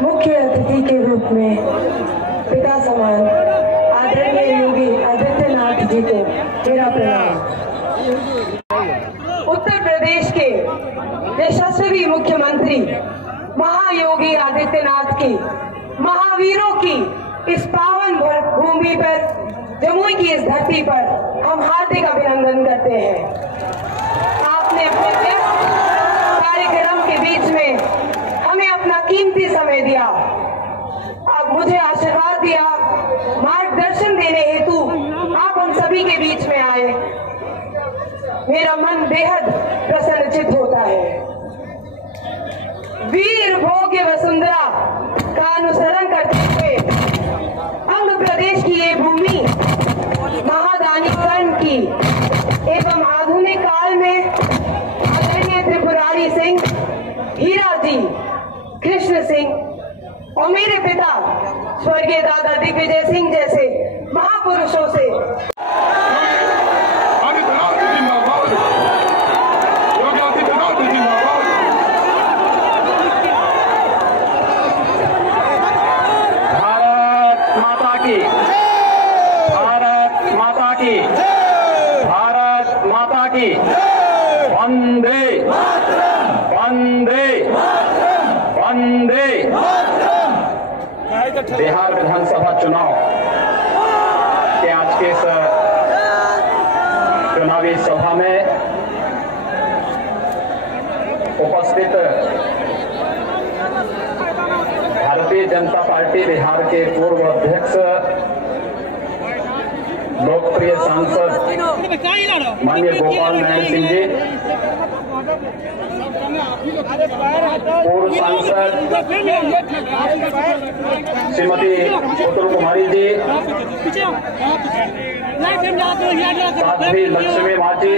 मुख्य अतिथि के रूप में पिता समान आदरणीय योगी आदित्यनाथ जी को मेरा प्रणाम। उत्तर प्रदेश के यशस्वी मुख्यमंत्री महायोगी आदित्यनाथ की महावीरों की इस पावन भूमि पर, जमुई की इस धरती पर हम हार्दिक अभिनंदन करते हैं। आपने अपने कार्यक्रम के बीच में हमें अपना कीमती समय दिया, आप मुझे आशीर्वाद दिया, मार्गदर्शन देने हेतु आप हम सभी के बीच में आए। मेरा मन बेहद प्रसन्नचित होता है। वीर भोग्य वसुंधरा का अनुसरण करते हुए आंध्र प्रदेश की ये भूमि महादानीकरण की एवं आधुनिक काल में आदरणीय त्रिपुरारी सिंह, हीरा जी, कृष्ण सिंह और मेरे पिता स्वर्गीय दादा दिग्विजय सिंह जैसे महापुरुषों से वंदे वंदे वंदे। बिहार विधानसभा चुनाव के आज के इस चुनावी सभा में उपस्थित भारतीय जनता पार्टी बिहार के पूर्व अध्यक्ष लोकप्रिय सांसद माननीय गोपाल नारायण सिंह जी, पूर्व सांसद श्रीमती उत्तम कुमारी जी, साध्वी लक्ष्मी माची,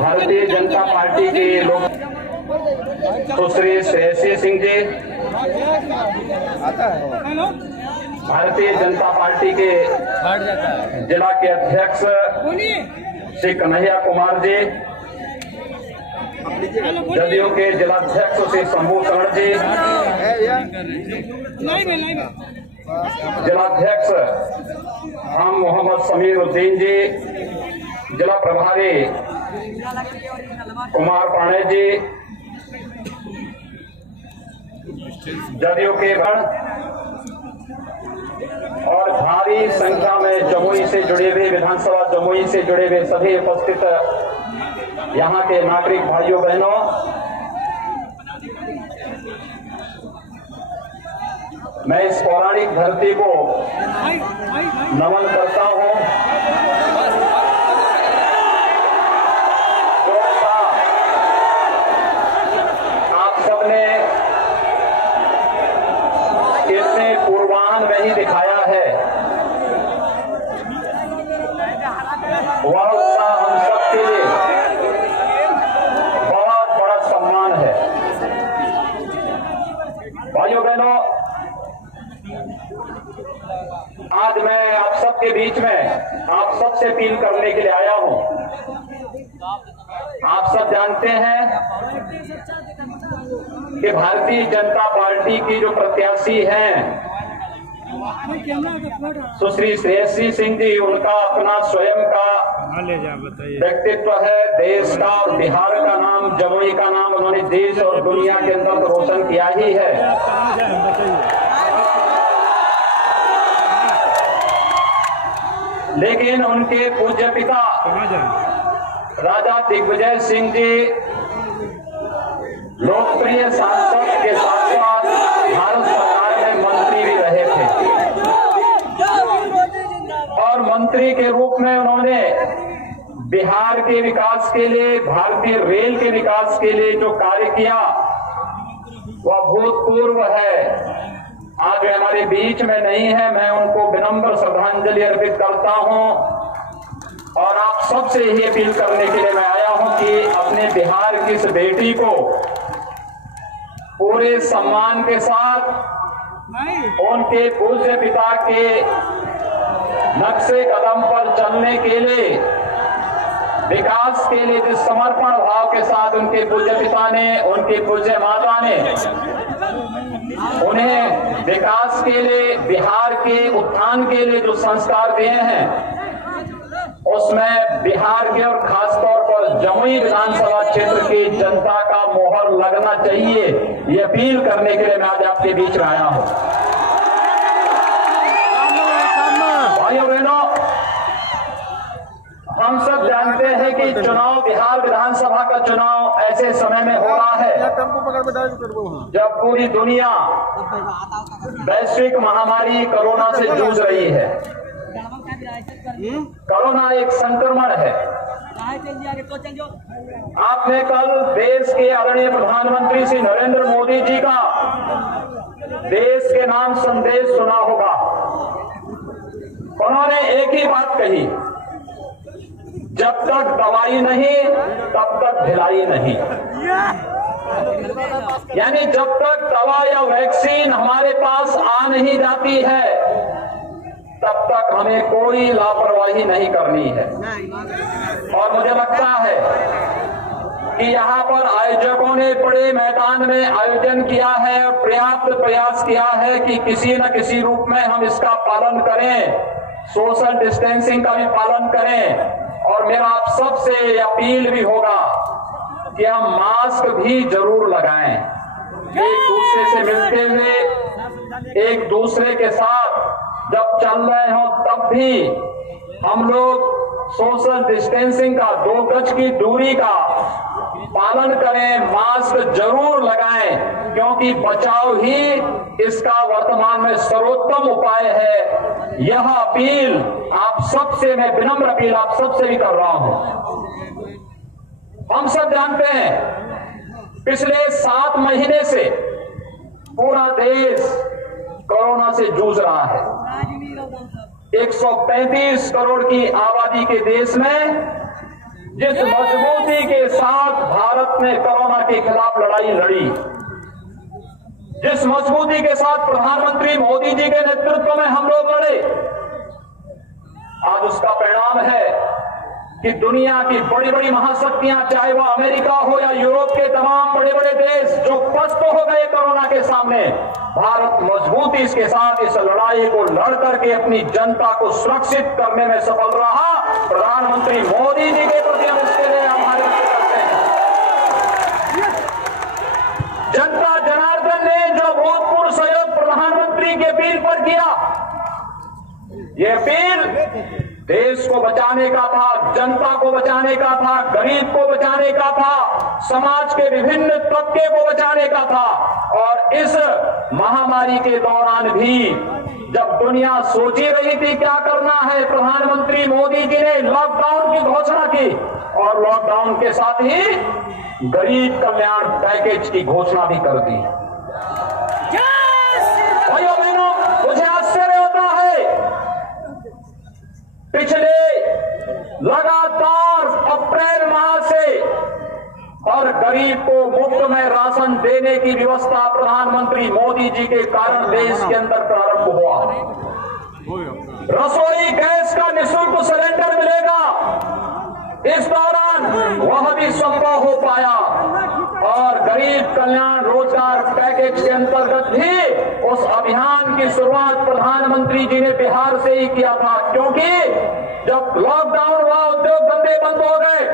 भारतीय जनता पार्टी के लोग सुश्री श्रेयसी सिंह जी, भारतीय जनता पार्टी के जिला के अध्यक्ष श्री कन्हैया कुमार जी, जदयू के जिलाध्यक्ष श्री शंभू शरण जी, जिलाध्यक्ष हम मोहम्मद समीर उद्दीन जी, जिला प्रभारी कुमार पाणे जी, जदयू के और भारी संख्या में जमुई से जुड़े हुए, विधानसभा जमुई से जुड़े हुए सभी उपस्थित यहाँ के नागरिक भाइयों बहनों, मैं इस पौराणिक धरती को नमन करता हूँ। आप सबने इतने पूर्वाह्न में ही दिखाया है, वह उत्साह हम सबके लिए बहुत बड़ा सम्मान है। भाइयों बहनों, आज मैं आप सबके बीच में आप सबसे अपील करने के लिए आया हूं। आप सब जानते हैं कि भारतीय जनता पार्टी की जो प्रत्याशी हैं सुश्री श्रेयसी सिंह जी, उनका अपना स्वयं का व्यक्तित्व है। देश का और बिहार का नाम, जमुई का नाम उन्होंने देश और दुनिया के अंदर तो रोशन किया ही है। लेकिन उनके पूज्य पिता राजा दिग्विजय सिंह जी लोकप्रिय सांसद के साथ साथ भारत सरकार में मंत्री भी रहे थे, और मंत्री के रूप में उन्होंने बिहार के विकास के लिए, भारतीय रेल के विकास के लिए जो कार्य किया वह भूतपूर्व है। आज वे हमारे बीच में नहीं है, मैं उनको विनम्र श्रद्धांजलि अर्पित करता हूं और आप सबसे यही अपील करने के लिए मैं आया हूं कि अपने बिहार की इस बेटी को पूरे सम्मान के साथ उनके पूज्य पिता के नक्शे कदम पर चलने के लिए, विकास के लिए जिस समर्पण भाव के साथ उनके पूज्य पिता ने, उनकी पूज्य माता ने उन्हें विकास के लिए, बिहार के उत्थान के लिए जो संस्कार दिए हैं, उसमें बिहार के और खासतौर पर जमुई विधानसभा क्षेत्र की जनता का मोहर लगना चाहिए। ये अपील करने के लिए मैं आज आपके बीच में आया हूं। भाइयों बहनों, हम सब जानते हैं कि चुनाव, बिहार विधानसभा का चुनाव ऐसे समय में हो रहा है जब पूरी दुनिया वैश्विक महामारी कोरोना से जूझ रही है। कोरोना एक संक्रमण है। आपने कल देश के आदरणीय प्रधानमंत्री श्री नरेंद्र मोदी जी का देश के नाम संदेश सुना होगा। उन्होंने एक ही बात कही, जब तक दवाई नहीं तब तक ढिलाई नहीं। यानी जब तक दवा या वैक्सीन हमारे पास आ नहीं जाती है तब तक हमें कोई लापरवाही नहीं करनी है। और मुझे लगता है कि यहाँ पर आयोजकों ने बड़े मैदान में आयोजन किया है और पर्याप्त प्रयास किया है कि किसी न किसी रूप में हम इसका पालन करें, सोशल डिस्टेंसिंग का भी पालन करें। और मेरा आप सबसे अपील भी होगा कि हम मास्क भी जरूर लगाएं। एक दूसरे से मिलते हुए, एक दूसरे के साथ जब चल रहे हो तब भी हम लोग सोशल डिस्टेंसिंग का, 2 गज की दूरी का पालन करें, मास्क जरूर लगाएं, क्योंकि बचाव ही इसका वर्तमान में सर्वोत्तम उपाय है। यह अपील आप सबसे, मैं विनम्र अपील आप सबसे भी कर रहा हूं। हम सब जानते हैं पिछले 7 महीने से पूरा देश कोरोना से जूझ रहा है। 135 करोड़ की आबादी के देश में जिस मजबूती के साथ भारत ने कोरोना के खिलाफ लड़ाई लड़ी, जिस मजबूती के साथ प्रधानमंत्री मोदी जी के नेतृत्व में हम लोग लड़े, आज उसका परिणाम है कि दुनिया की बड़ी बड़ी महाशक्तियां, चाहे वह अमेरिका हो या यूरोप के तमाम बड़े बड़े देश, जो पस्त हो गए कोरोना के सामने, भारत मजबूती के साथ इस लड़ाई को लड़ करके अपनी जनता को सुरक्षित करने में सफल रहा। प्रधानमंत्री मोदी जी के प्रति हम इसके लिए आभार व्यक्त करते हैं। जनता जनार्दन ने जो भूतपूर्व सहयोग प्रधानमंत्री के अपील पर किया, ये अपील देश को बचाने का था, जनता को बचाने का था, गरीब को बचाने का था, समाज के विभिन्न तबके को बचाने का था। और इस महामारी के दौरान भी जब दुनिया सोच ही रही थी क्या करना है, प्रधानमंत्री मोदी जी ने लॉकडाउन की घोषणा की और लॉकडाउन के साथ ही गरीब कल्याण पैकेज की घोषणा भी कर दी। भाइयों बहनों, मुझे आश्चर्य होता है, पिछले लगातार अप्रैल माह से और गरीब को मुफ्त में राशन देने की व्यवस्था प्रधानमंत्री मोदी जी के कारण देश के अंदर प्रारंभ हुआ। रसोई गैस का निःशुल्क सिलेंडर मिलेगा, इस दौरान वह भी संभव हो पाया। और गरीब कल्याण रोजगार पैकेज के अंतर्गत भी उस अभियान की शुरुआत प्रधानमंत्री जी ने बिहार से ही किया था, क्योंकि जब लॉकडाउन हुआ, उद्योग धंधे बंद हो गए,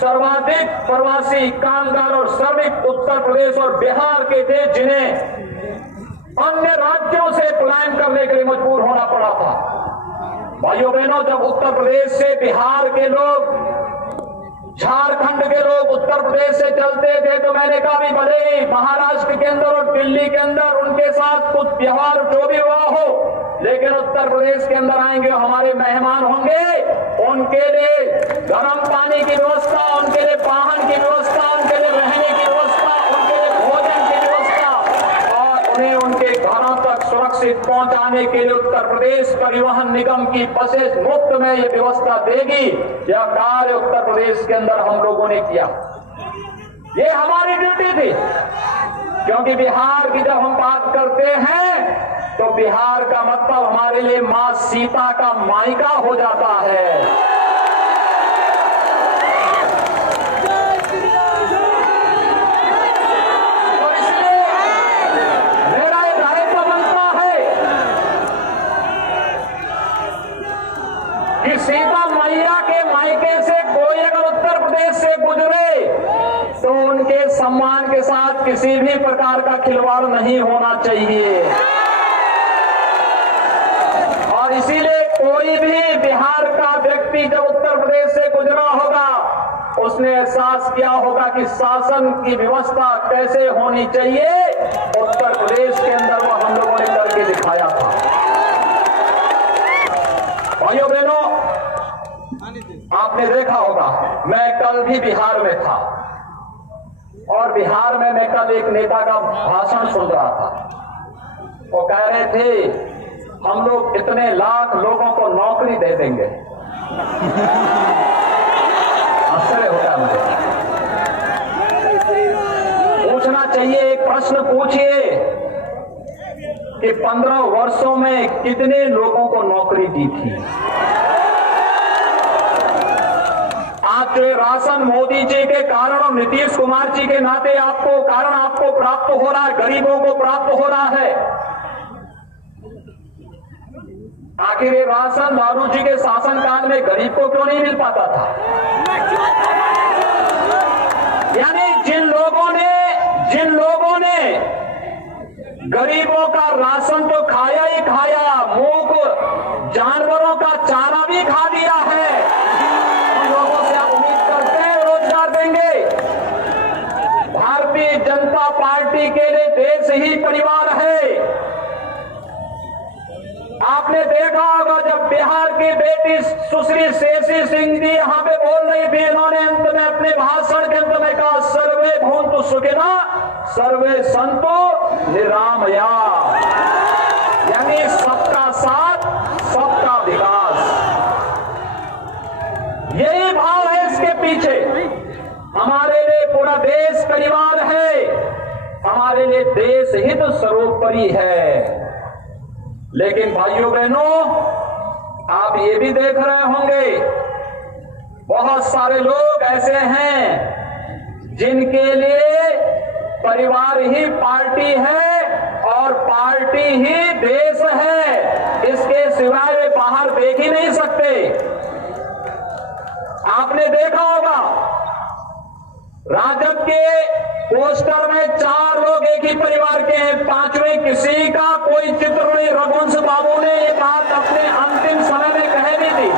सर्वाधिक प्रवासी कामगार और श्रमिक उत्तर प्रदेश और बिहार के थे, जिन्हें अन्य राज्यों से पलायन करने के लिए मजबूर होना पड़ा था। भाइयों बहनों, जब उत्तर प्रदेश से बिहार के लोग, झारखंड के लोग उत्तर प्रदेश से चलते थे, तो मैंने कहा भी भले ही महाराष्ट्र के अंदर और दिल्ली के अंदर उनके साथ कुछ व्यवहार जो भी हुआ हो, लेकिन उत्तर प्रदेश के अंदर आएंगे, हमारे मेहमान होंगे, उनके लिए गर्म पानी की व्यवस्था, उनके लिए वाहन की व्यवस्था, उनके लिए रहने की व्यवस्था, उनके लिए भोजन की व्यवस्था और उन्हें उनके घरों तक सुरक्षित पहुंचाने के लिए उत्तर प्रदेश परिवहन निगम की बसें मुफ्त में ये व्यवस्था देगी। यह कार्य उत्तर प्रदेश के अंदर हम लोगों ने किया। ये हमारी ड्यूटी थी, क्योंकि बिहार की जब हम बात करते हैं तो बिहार का मतलब हमारे लिए मां सीता का मायका हो जाता है। और इसलिए मेरा एक दायित्व बनता है कि सीता मैया के मायके से कोई अगर उत्तर प्रदेश से गुजरे तो उनके सम्मान के साथ किसी भी प्रकार का खिलवाड़ नहीं होना चाहिए। और इसीलिए कोई भी बिहार का व्यक्ति जब उत्तर प्रदेश से गुजरा होगा, उसने एहसास किया होगा कि शासन की व्यवस्था कैसे होनी चाहिए। उत्तर प्रदेश के अंदर वो हम लोगों ने करके दिखाया था। भाइयों बहनों, आपने देखा होगा, मैं कल भी बिहार में था और बिहार में मैं कल एक नेता का भाषण सुन रहा था। वो कह रहे थे हम लोग इतने लाख लोगों को नौकरी दे देंगे। आश्चर्य होता है मुझे। पूछना चाहिए, एक प्रश्न पूछिए कि 15 वर्षों में कितने लोगों को नौकरी दी थी। आज जो राशन मोदी जी के कारण और नीतीश कुमार जी के नाते आपको प्राप्त हो रहा है, गरीबों को प्राप्त हो रहा है। आखिर ये राशन लालू जी के शासनकाल में गरीब को क्यों नहीं मिल पाता था? यानी जिन लोगों ने गरीबों का राशन तो खाया ही खाया, मूक जानवरों का चारा भी खा दिया है, उन लोगों से आप उम्मीद करते हैं रोजगार देंगे? भारतीय जनता पार्टी के लिए देश ही परिवार है। आपने देखा होगा जब बिहार की बेटी सुश्री शेषी सिंह जी यहाँ पे बोल रही थी, इन्होंने अंत में अपने भाषण के अंत में कहा सर्वे भवन्तु सुखिनः सर्वे सन्तु निरामया, यानी सबका साथ सबका विकास। यही भाव है इसके पीछे। हमारे लिए पूरा देश परिवार है, हमारे लिए देश हित सर्वोपरि है। लेकिन भाइयों बहनों, आप ये भी देख रहे होंगे बहुत सारे लोग ऐसे हैं जिनके लिए परिवार ही पार्टी है और पार्टी ही देश है, इसके सिवाय वे बाहर देख ही नहीं सकते। आपने देखा होगा राजद के पोस्टर में 4 लोग एक ही परिवार के हैं, 5वें किसी का कोई चित्र नहीं। रघुवंश बाबू ने ये बात अपने अंतिम समय में कह दी थी।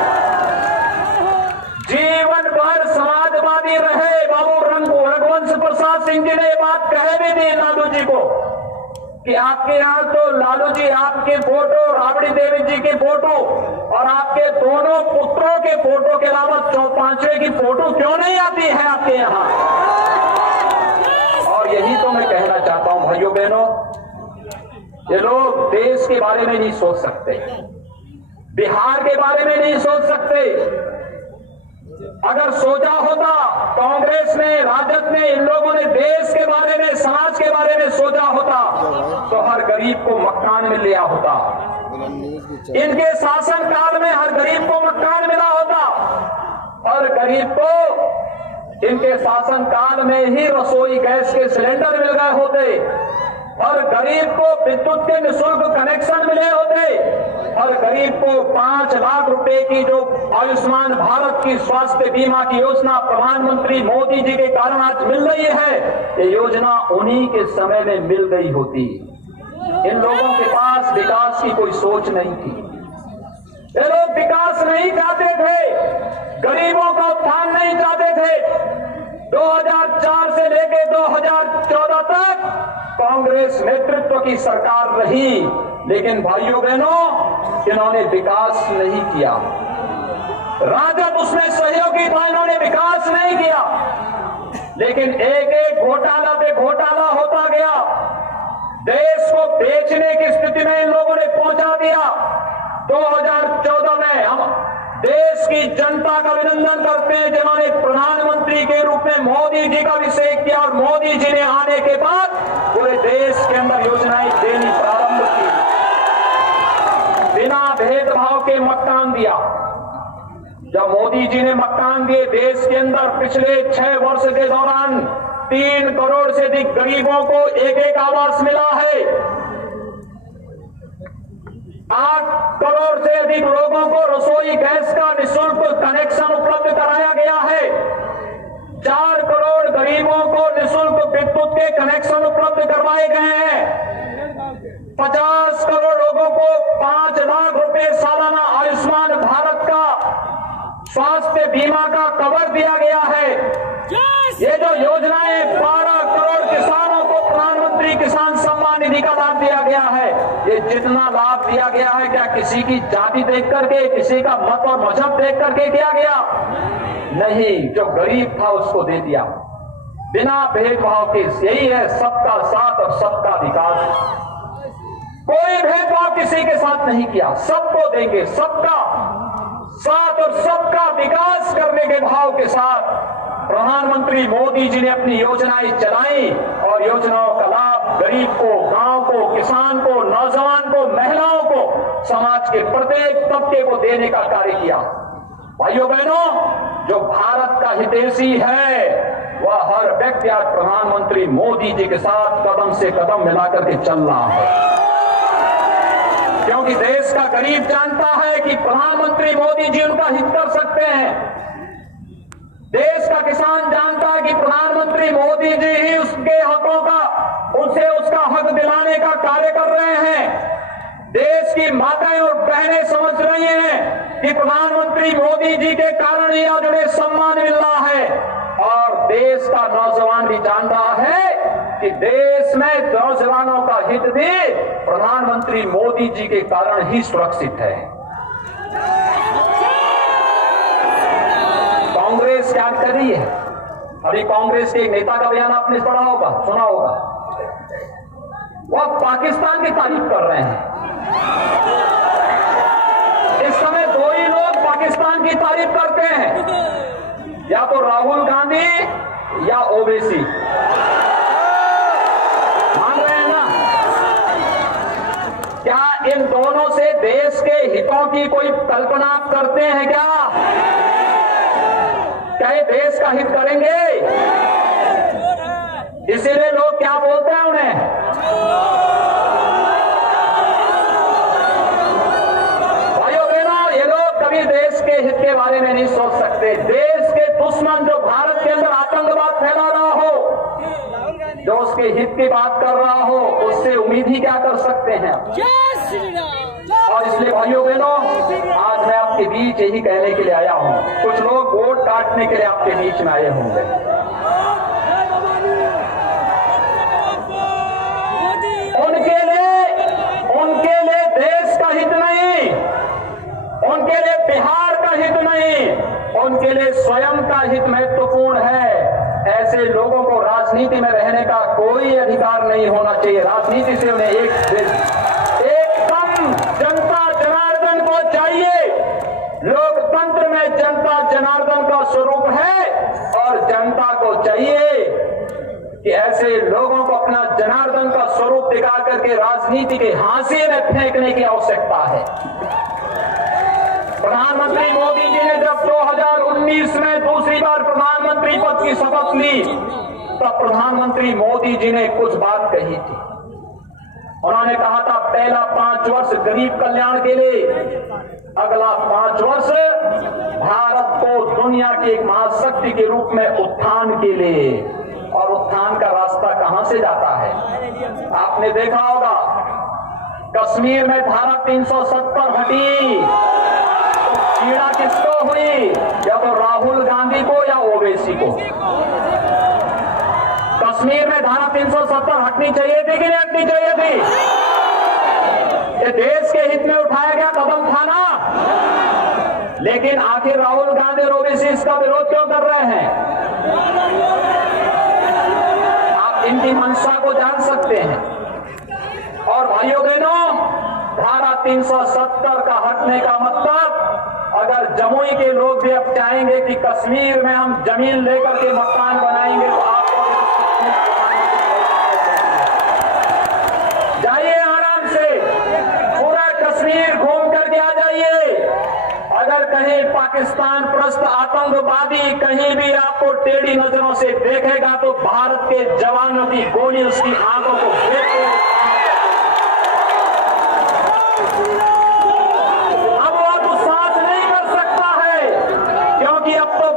जीवन भर समाजवादी रहे बाबू रघुवंश प्रसाद सिंह जी ने ये बात कह दी थी लालू जी को कि आपके यहां तो लालू जी आपके फोटो, राबड़ी देवी जी के फोटो और आपके दोनों पुत्रों के फोटो के अलावा 5वें की फोटो क्यों नहीं आती है आपके यहां। और यही तो मैं कहना चाहता हूं भाइयों बहनों, ये लोग देश के बारे में नहीं सोच सकते, बिहार के बारे में नहीं सोच सकते। अगर सोचा होता कांग्रेस ने, राजद ने, इन लोगों ने देश के बारे में, समाज के बारे में सोचा होता तो हर गरीब को मकान मिल लिया होता। इनके शासन काल में हर गरीब को मकान मिला होता, हर गरीब को इनके शासन काल में ही रसोई गैस के सिलेंडर मिल गए होते, हर गरीब को विद्युत के निःशुल्क कनेक्शन मिले होते, हर गरीब को 5 लाख रुपए की जो आयुष्मान भारत की स्वास्थ्य बीमा की योजना प्रधानमंत्री मोदी जी के कारण आज मिल रही है, ये योजना उन्हीं के समय में मिल गई होती। इन लोगों के पास विकास की कोई सोच नहीं थी, ये लोग विकास नहीं चाहते थे, गरीबों का उत्थान नहीं चाहते थे। 2004 से लेकर 2014 तक कांग्रेस नेतृत्व की सरकार रही, लेकिन भाइयों बहनों इन्होंने विकास नहीं किया। राजद उसमें सहयोगी था, इन्होंने विकास नहीं किया, लेकिन एक एक घोटाला पे घोटाला होता गया। देश को बेचने की स्थिति में इन लोगों ने पहुंचा दिया। 2014 में हम देश की जनता का अभिनंदन करते हैं जिन्होंने प्रधानमंत्री के रूप में मोदी जी का अभिषेक किया और मोदी जी ने आने के बाद पूरे देश के अंदर योजनाएं देनी प्रारंभ की, बिना भेदभाव के मकान दिया। जब मोदी जी ने मकान दिए देश के अंदर पिछले 6 वर्ष के दौरान 3 करोड़ से अधिक गरीबों को एक आवास मिला है, 8 करोड़ से अधिक लोगों को रसोई गैस का निःशुल्क कनेक्शन उपलब्ध कराया गया है, 4 करोड़ गरीबों को निःशुल्क विद्युत के कनेक्शन उपलब्ध करवाए गए हैं, 50 करोड़ लोगों को 5 लाख रुपए सालाना आयुष्मान भारत का स्वास्थ्य बीमा का कवर दिया गया है। ये जो योजनाएं 12 करोड़ किसानों को प्रधानमंत्री किसान सम्मान निधि का लाभ दिया गया है, ये जितना लाभ दिया गया है क्या किसी की जाति देख करके, किसी का मत और मजहब देख करके किया गया? नहीं, जो गरीब था उसको दे दिया बिना भेदभाव के। यही है सबका साथ और सबका विकास। कोई भेदभाव किसी के साथ नहीं किया, सबको देंगे, सबका साथ और सबका विकास करने के भाव के साथ प्रधानमंत्री मोदी जी ने अपनी योजनाएं चलाई और योजनाओं का लाभ गरीब को, गांव को, किसान को, नौजवान को, महिलाओं को, समाज के प्रत्येक तबके को देने का कार्य किया। भाइयों बहनों, जो भारत का हितैषी है वह हर व्यक्ति आज प्रधानमंत्री मोदी जी के साथ कदम से कदम मिलाकर के चल रहा है, क्योंकि देश का गरीब जानता है कि प्रधानमंत्री मोदी जी उनका हित कर सकते हैं। देश का किसान जानता है कि प्रधानमंत्री मोदी जी ही उसके हकों का, उसे उसका हक दिलाने का कार्य कर रहे हैं। देश की माताएं और बहनें समझ रही हैं कि प्रधानमंत्री मोदी जी के कारण ही आज उन्हें सम्मान मिल रहा है, और देश का नौजवान भी जान रहा है कि देश में नौजवानों का हित भी प्रधानमंत्री मोदी जी के कारण ही सुरक्षित है। कांग्रेस क्या कर रही है? अभी कांग्रेस के एक नेता का बयान आपने पढ़ा होगा, सुना होगा, वह पाकिस्तान की तारीफ कर रहे हैं। इस समय 2 ही लोग पाकिस्तान की तारीफ करते हैं, या तो राहुल गांधी या ओवैसी। मान रहे हैं ना? क्या इन दोनों से देश के हितों की कोई कल्पना आप करते हैं क्या? क्या ये देश का हित करेंगे? इसीलिए लोग क्या बोलते हैं उन्हें? भाइयों बहनों, ये लोग कभी देश के हित के बारे में नहीं सोच सकते। देश के दुश्मन जो भारत के अंदर आतंकवाद फैला रहा आपके हित की बात कर रहा हो, उससे उम्मीद ही क्या कर सकते हैं। और इसलिए भाइयों बहनों, आज मैं आपके बीच यही कहने के लिए आया हूं। कुछ लोग वोट काटने के लिए आपके बीच में आए होंगे। उनके लिए देश का हित नहीं, उनके लिए बिहार का हित नहीं, उनके लिए स्वयं का हित महत्वपूर्ण है। ऐसे लोगों को राजनीति में रहने का कोई अधिकार नहीं होना चाहिए। राजनीति से उन्हें एकदम जनता जनार्दन को चाहिए। लोकतंत्र में जनता जनार्दन का स्वरूप है और जनता को चाहिए कि ऐसे लोगों को अपना जनार्दन का स्वरूप दिखा करके राजनीति के हाशिए में फेंकने की आवश्यकता है। प्रधानमंत्री मोदी जी ने जब 2019 में दूसरी बार प्रधानमंत्री पद की शपथ ली, तब प्रधानमंत्री मोदी जी ने कुछ बात कही थी। उन्होंने कहा था, पहला 5 वर्ष गरीब कल्याण के लिए, अगला 5 वर्ष भारत को दुनिया की एक महाशक्ति के रूप में उत्थान के लिए। और उत्थान का रास्ता कहां से जाता है? आपने देखा होगा, कश्मीर में धारा 370 हटी, पीड़ा किसको हुई? या तो राहुल गांधी को या ओवैसी को। कश्मीर में धारा 370 हटनी चाहिए थी कि नहीं हटनी चाहिए थी? ये देश के हित में उठाया गया कदम था ना। लेकिन आखिर राहुल गांधी और ओवैसी इसका विरोध क्यों कर रहे हैं? आप इनकी मंशा को जान सकते हैं। और भाइयों बहनों, धारा 370 का हटने का मतलब, अगर जमुई के लोग भी अब चाहेंगे कि कश्मीर में हम जमीन लेकर के मकान बनाएंगे, तो आपको जाइए आराम से पूरा कश्मीर घूम करके आ जाइए। अगर कहीं पाकिस्तान प्रस्त आतंकवादी कहीं भी आपको टेढ़ी नजरों से देखेगा, तो भारत के जवानों की गोली उसकी आंखों को फेंक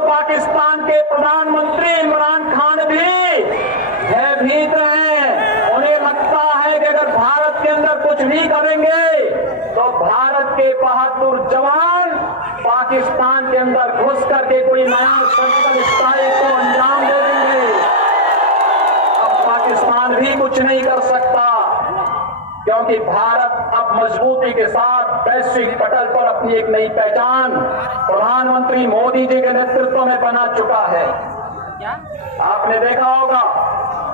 पाकिस्तान के प्रधानमंत्री इमरान खान भी भयभीत हैं। उन्हें लगता है कि अगर भारत के अंदर कुछ भी करेंगे तो भारत के बहादुर जवान पाकिस्तान के अंदर घुस करके कोई नया सर्जिकल स्ट्राइक को अंजाम दे देंगे। अब पाकिस्तान भी कुछ नहीं कर सकता, क्योंकि भारत अब मजबूती के साथ वैश्विक पटल पर अपनी एक नई पहचान प्रधानमंत्री मोदी जी के नेतृत्व में बना चुका है। आपने देखा होगा,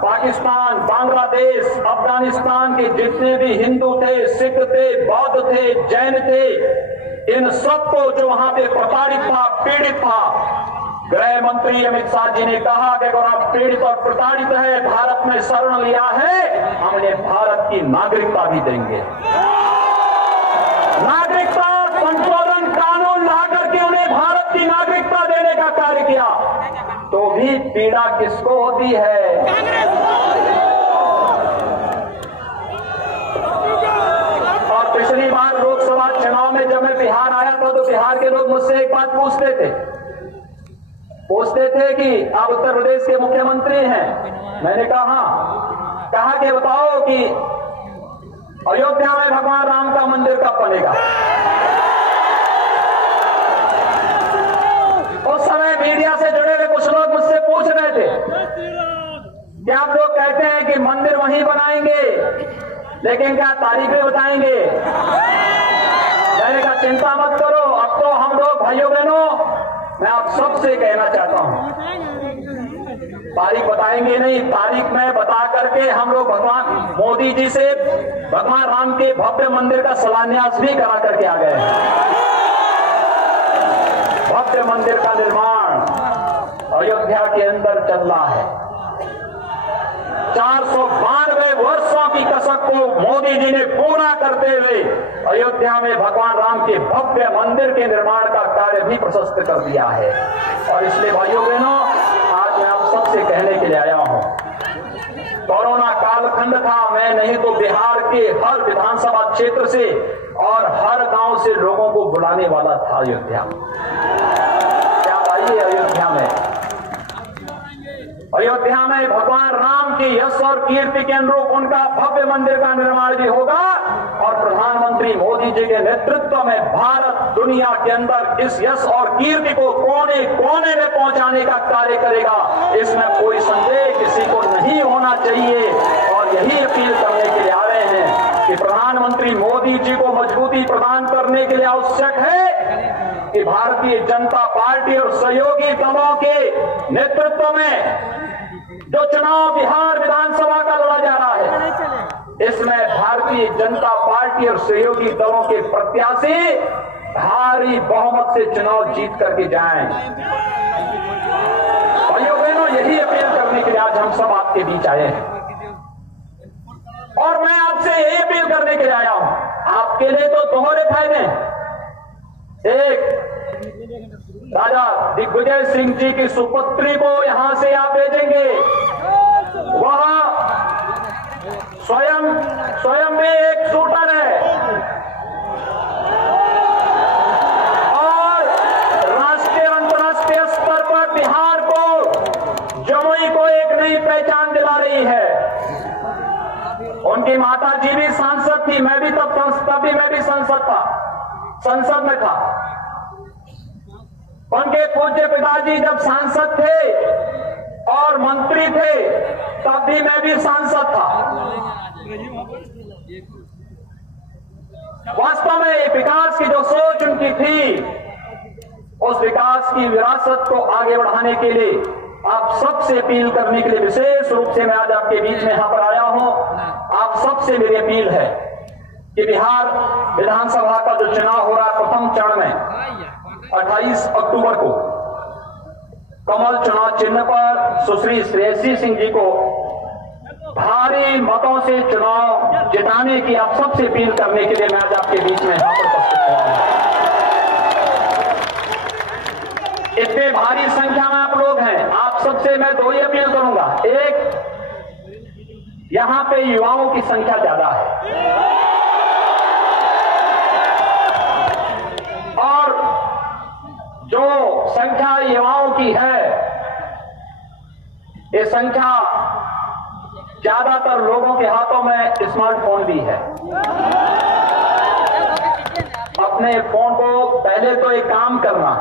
पाकिस्तान, बांग्लादेश, अफगानिस्तान के जितने भी हिंदू थे, सिख थे, बौद्ध थे, जैन थे, इन सबको जो वहां पे प्रताड़ित था, पीड़ित था, गृह मंत्री अमित शाह जी ने कहा कि अगर आप पीड़ित और प्रताड़ित है, भारत में शरण लिया है, हमने भारत की नागरिकता भी देंगे। नागरिकता संशोधन कानून ला करके उन्हें भारत की नागरिकता देने का कार्य किया। तो भी पीड़ा किसको होती है? और पिछली बार लोकसभा चुनाव में जब मैं बिहार आया था, तो बिहार के लोग मुझसे एक बात पूछते थे कि आप उत्तर प्रदेश के मुख्यमंत्री हैं। मैंने कहा कि बताओ कि अयोध्या में भगवान राम का मंदिर कब बनेगा? उस समय मीडिया से जुड़े हुए कुछ लोग मुझसे पूछ रहे थे कि आप लोग कहते हैं कि मंदिर वहीं बनाएंगे, लेकिन क्या तारीख भी बताएंगे? मैंने कहा चिंता मत करो, अब तो हम लोग भाइयों बहनों, मैं आप सबसे कहना चाहता हूं, तारीख बताएंगे नहीं, तारीख में बता करके हम लोग भगवान मोदी जी से भगवान राम के भव्य मंदिर का शिलान्यास भी करा करके आ गए हैं। भव्य मंदिर का निर्माण अयोध्या के अंदर चल रहा है। 492 वर्षों की कसक को मोदी जी ने पूरा करते हुए अयोध्या में भगवान राम के भव्य मंदिर के निर्माण का कार्य भी प्रशस्त कर दिया है। और इसलिए भाइयों बहनों, आज मैं आप सबसे कहने के लिए आया हूं, कोरोना कालखंड था, मैं नहीं तो बिहार के हर विधानसभा क्षेत्र से और हर गांव से लोगों को बुलाने वाला था अयोध्या। क्या आइए अयोध्या में भगवान राम की यश और कीर्ति के अनुरूप उनका भव्य मंदिर का निर्माण भी होगा और प्रधानमंत्री मोदी जी के नेतृत्व में भारत दुनिया के अंदर इस यश और कीर्ति को कोने कोने में पहुंचाने का कार्य करेगा। इसमें कोई संदेह किसी को नहीं होना चाहिए और यही अपील करने के लिए आ रहे हैं कि प्रधानमंत्री मोदी जी को मजबूती प्रदान करने के लिए आवश्यक है कि भारतीय जनता पार्टी और सहयोगी दलों के नेतृत्व में जो चुनाव बिहार विधानसभा का लड़ा जा रहा है, इसमें भारतीय जनता पार्टी और सहयोगी दलों के प्रत्याशी भारी बहुमत से चुनाव जीत करके जाएं। भाइयों बहनों, यही अपील करने के लिए आज हम सब आपके बीच आए हैं और मैं आपसे यही अपील करने के लिए आया हूं। आपके लिए तो दोहरे फायदे हैं। एक, राजा दिग्विजय सिंह जी की सुपुत्री को यहां से आप भेजेंगे, वह स्वयं भी एक शूटर है और राष्ट्रीय अंतर्राष्ट्रीय स्तर पर बिहार को, जमुई को एक नई पहचान दिला रही है। उनकी माता जी भी सांसद थी, मैं भी तभी मैं भी संसद में था। उनके पूज्य पिताजी जब सांसद थे और मंत्री थे तब भी मैं भी सांसद था। वास्तव में विकास की जो सोच उनकी थी, उस विकास की विरासत को आगे बढ़ाने के लिए आप सबसे अपील करने के लिए विशेष रूप से मैं आज आपके बीच में यहां पर आया हूं। आप सबसे मेरी अपील है कि बिहार विधानसभा का जो चुनाव हो रहा है प्रथम चरण में 28 अक्टूबर को कमल चुनाव चिन्ह पर सुश्री श्रेयसी सिंह जी को भारी मतों से चुनाव जिताने की आप सबसे अपील करने के लिए मैं आज आपके बीच में यहां पर उपस्थित हुआ हूं। इतने भारी संख्या में आप लोग हैं, आप सबसे मैं दो ही अपील करूंगा। एक, यहां पे युवाओं की संख्या ज्यादा है और जो संख्या युवाओं की है, ये संख्या ज्यादातर लोगों के हाथों में स्मार्टफोन भी है। अपने फोन को पहले तो एक काम करना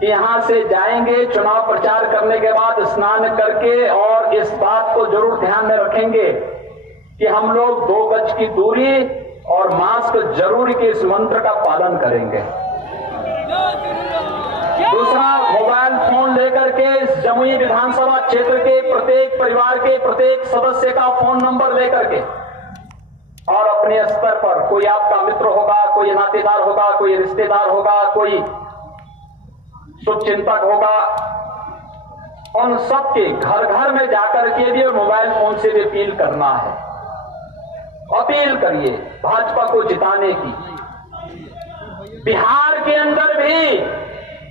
कि यहां से जाएंगे चुनाव प्रचार करने के बाद स्नान करके, और इस बात को जरूर ध्यान में रखेंगे कि हम लोग 2 गज की दूरी और मास्क जरूर के इस मंत्र का पालन करेंगे। दूसरा, मोबाइल फोन लेकर के इस जमुई विधानसभा क्षेत्र के प्रत्येक परिवार के प्रत्येक सदस्य का फोन नंबर लेकर के, और अपने स्तर पर कोई आपका मित्र होगा, कोई नातेदार होगा, कोई रिश्तेदार होगा, कोई शुभचिंतक होगा, उन सबके घर घर में जाकर के भी और मोबाइल फोन से भी अपील करना है। अपील करिए भाजपा को जिताने की। बिहार के अंदर भी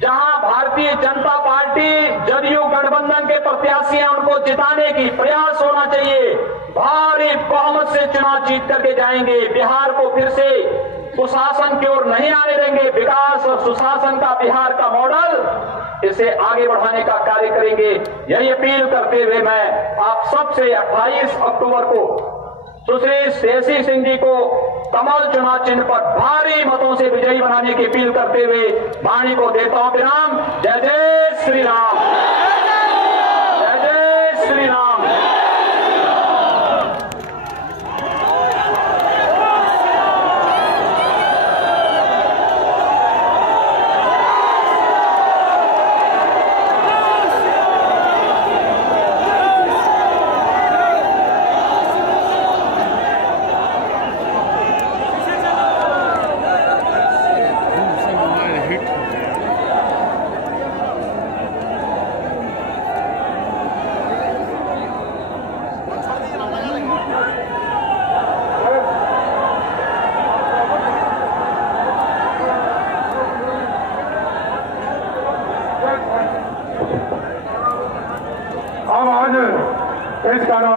जहां भारतीय जनता पार्टी जदयू गठबंधन के प्रत्याशी हैं, उनको जिताने की प्रयास होना चाहिए। भारी बहुमत से चुनाव जीत करके जाएंगे। बिहार को फिर से सुशासन की ओर नहीं आने देंगे। विकास और सुशासन का बिहार का मॉडल, इसे आगे बढ़ाने का कार्य करेंगे। यही अपील करते हुए मैं आप सबसे 28 अक्टूबर को सुश्री श्रेयसी सिंह जी को कमल चुनाव चिन्ह पर भारी मतों से विजयी बनाने की अपील करते हुए वाणी को देता हूं विराम। जय जय श्री राम, जय जय श्री राम। अब आज इसका